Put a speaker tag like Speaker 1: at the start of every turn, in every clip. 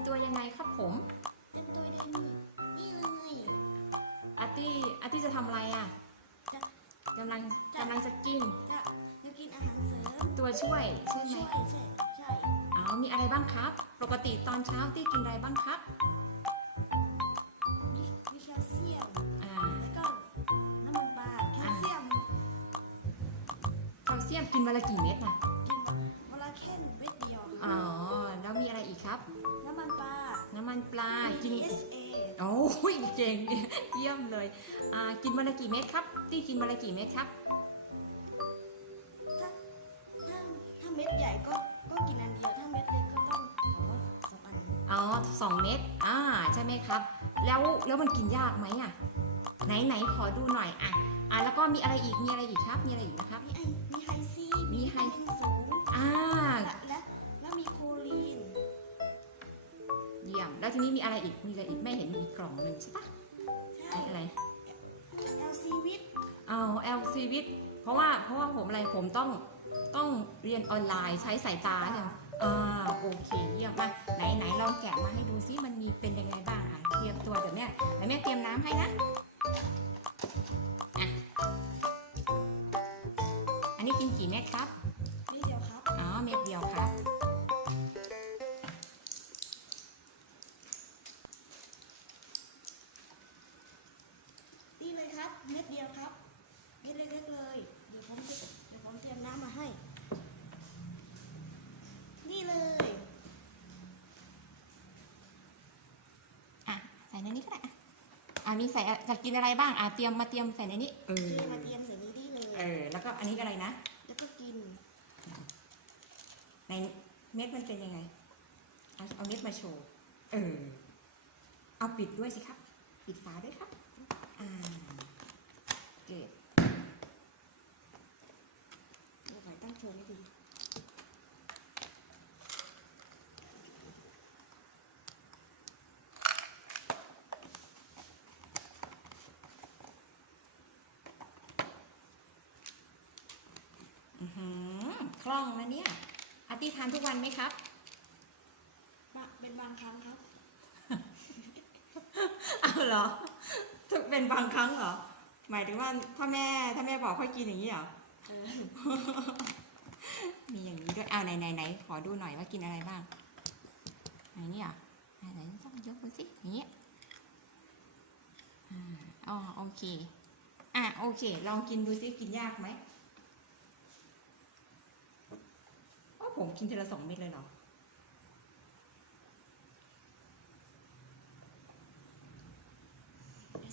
Speaker 1: มตัวยังไงครับผม
Speaker 2: เต็มตัวได้นี่นี่เลย
Speaker 1: อาร์ตี้อาร์ตี้จะทำอะไรอะ
Speaker 2: จะ
Speaker 1: กำลัง
Speaker 2: จะ
Speaker 1: กำลังจะกิน
Speaker 2: จะจะกินอาหารเสริม
Speaker 1: ตัวช่วยใช่ไหม
Speaker 2: ช่วยใช่ใช่
Speaker 1: อ้าวมีอะไรบ้างครับ ปกติตอนเช้าตี้กินอะไรบ้างครับ
Speaker 2: มีมีแคลเซียม
Speaker 1: อ่า
Speaker 2: แล้วก็น้ำมันปลาแคลเซียม
Speaker 1: แคลเซียมกินวันละกี่เม็ดน่ะ อ๋อ แล้วมีอะไรอีกครับ
Speaker 2: น้ำมันปลา
Speaker 1: น้ำมันปลา กิน
Speaker 2: DHA
Speaker 1: โอ้ยเจ๋งเยี่ยมเลยอ่ากินวันละกี่เม็ดครับตี้กินวันละกี่เม็ดครับ
Speaker 2: ถ้าถ้าถ้าเม็ดใหญ่ก็ก็กินอันเดียว ถ้าเม็ดเล็กก็ต้องบอกว่าสองอัน
Speaker 1: อ๋อสองเม็ดอ่าใช่ไหมครับ แล้วแล้วมันกินยากไหมอะ ไหนไหนขอดูหน่อยอะอะแล้วก็มีอะไรอีกมีอะไรอีกครับ มีอะไรอีกนะครับ
Speaker 2: มีไอมีไฮซี
Speaker 1: มีไฮ
Speaker 2: วิตามินสูง แล้ว
Speaker 1: ทีนี้มีอะไรอีกมีอะไรอีกแม่เห็นมีอีกกล่องหนึ่งใช่ปะ
Speaker 2: ใช่
Speaker 1: ไอ้อะไร
Speaker 2: แอลซีวิต
Speaker 1: เอาเอลซีวิทเพราะว่าเพราะว่าผมอะไรผมต้องต้องเรียนออนไลน์ใช้สายตาใช่ไหมอ่าโอเคเยี่ยมมากไหนไหนลองแกะมาให้ดูซิมันมีเป็นยังไงบ้างอะเตรียมตัวเดี๋ยวแม่เดี๋ยวแม่เตรียมน้ำให้นะอะอันนี้กินกี่เม็ดครับ
Speaker 2: ผมจะเดี๋ยวผมเตรียมน้ำมาให้ นี่เลย
Speaker 1: อะ ใส่ในนี้ก็ได้ อะอะมีใส่อะจะกินอะไรบ้าง อะเตรียมมาเตรียมใส่ในนี้ เอ
Speaker 2: เท
Speaker 1: อ
Speaker 2: มาเตรียมใส่นี้ได้เลย
Speaker 1: เออ แล้วก็อันนี้อะไรนะ
Speaker 2: แล้วก็กิน
Speaker 1: ในเม็ดมันเป็นยังไง เอาเอาเม็ดมาโชว์ เออ เอาปิดด้วยสิครับ ปิดฝาด้วยครับ อ่า เกิด
Speaker 2: เดี๋ยวไหนตั้งโชว์ไม่ดี
Speaker 1: อือหือ คล่องนะเนี่ยอาร์ตี้ทานทุกวันไหมครับ
Speaker 2: บะเป็นบางครั้งครับ
Speaker 1: เอาเหรอถึกเป็นบางครั้งเหรอ หมายถึงว่าถ้าแม่ถ้าแม่บอกค่อยกินอย่างนี้เหรอ
Speaker 2: เออ
Speaker 1: มีอย่างนี้ด้วยเอาไหนไหนไหนขอดูหน่อยว่ากินอะไรบ้างไหนเนี่ยไหนไหนต้องยกดูสิอย่างเงี้ยอ่าอ๋อโอเค อะโอเค ลองกินดูสิกินยากไหมว่า ผมกินทีละสองเม็ดเลยเหรอ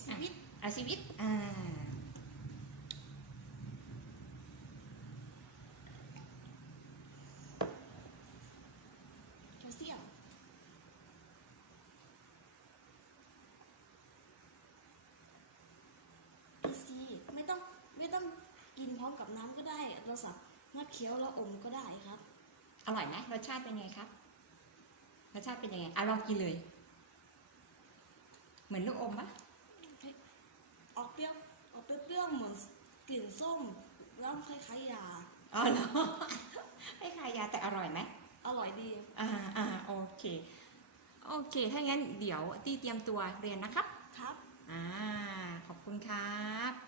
Speaker 2: ชีวิต
Speaker 1: อาชีวิต อ่า
Speaker 2: แคลเซียมไอซีไม่ต้องไม่ต้องกินพร้อมกับน้ำก็ได้เราสับมัดเคี้ยวแล้วอมก็ได้ครับ
Speaker 1: อร่อยไหมรสชาติเป็นไงครับ รสชาติเป็นยังไงอะลองกินเลย เหมือนลูกอมปะ
Speaker 2: ออกเปรี้ยวออกเปรี้ยวๆเหมือนกลิ่นส้มแล้วคล้ายๆยา
Speaker 1: อ๋อเหรอให้ขายยาแต่อร่อยไหม
Speaker 2: อร่อยดี
Speaker 1: อ่าอ่าโอเค โอเค ถ้างั้นเดี๋ยวตี้เตรียมตัวเรียนนะครับ
Speaker 2: ครับ
Speaker 1: อ่า ขอบคุณครับ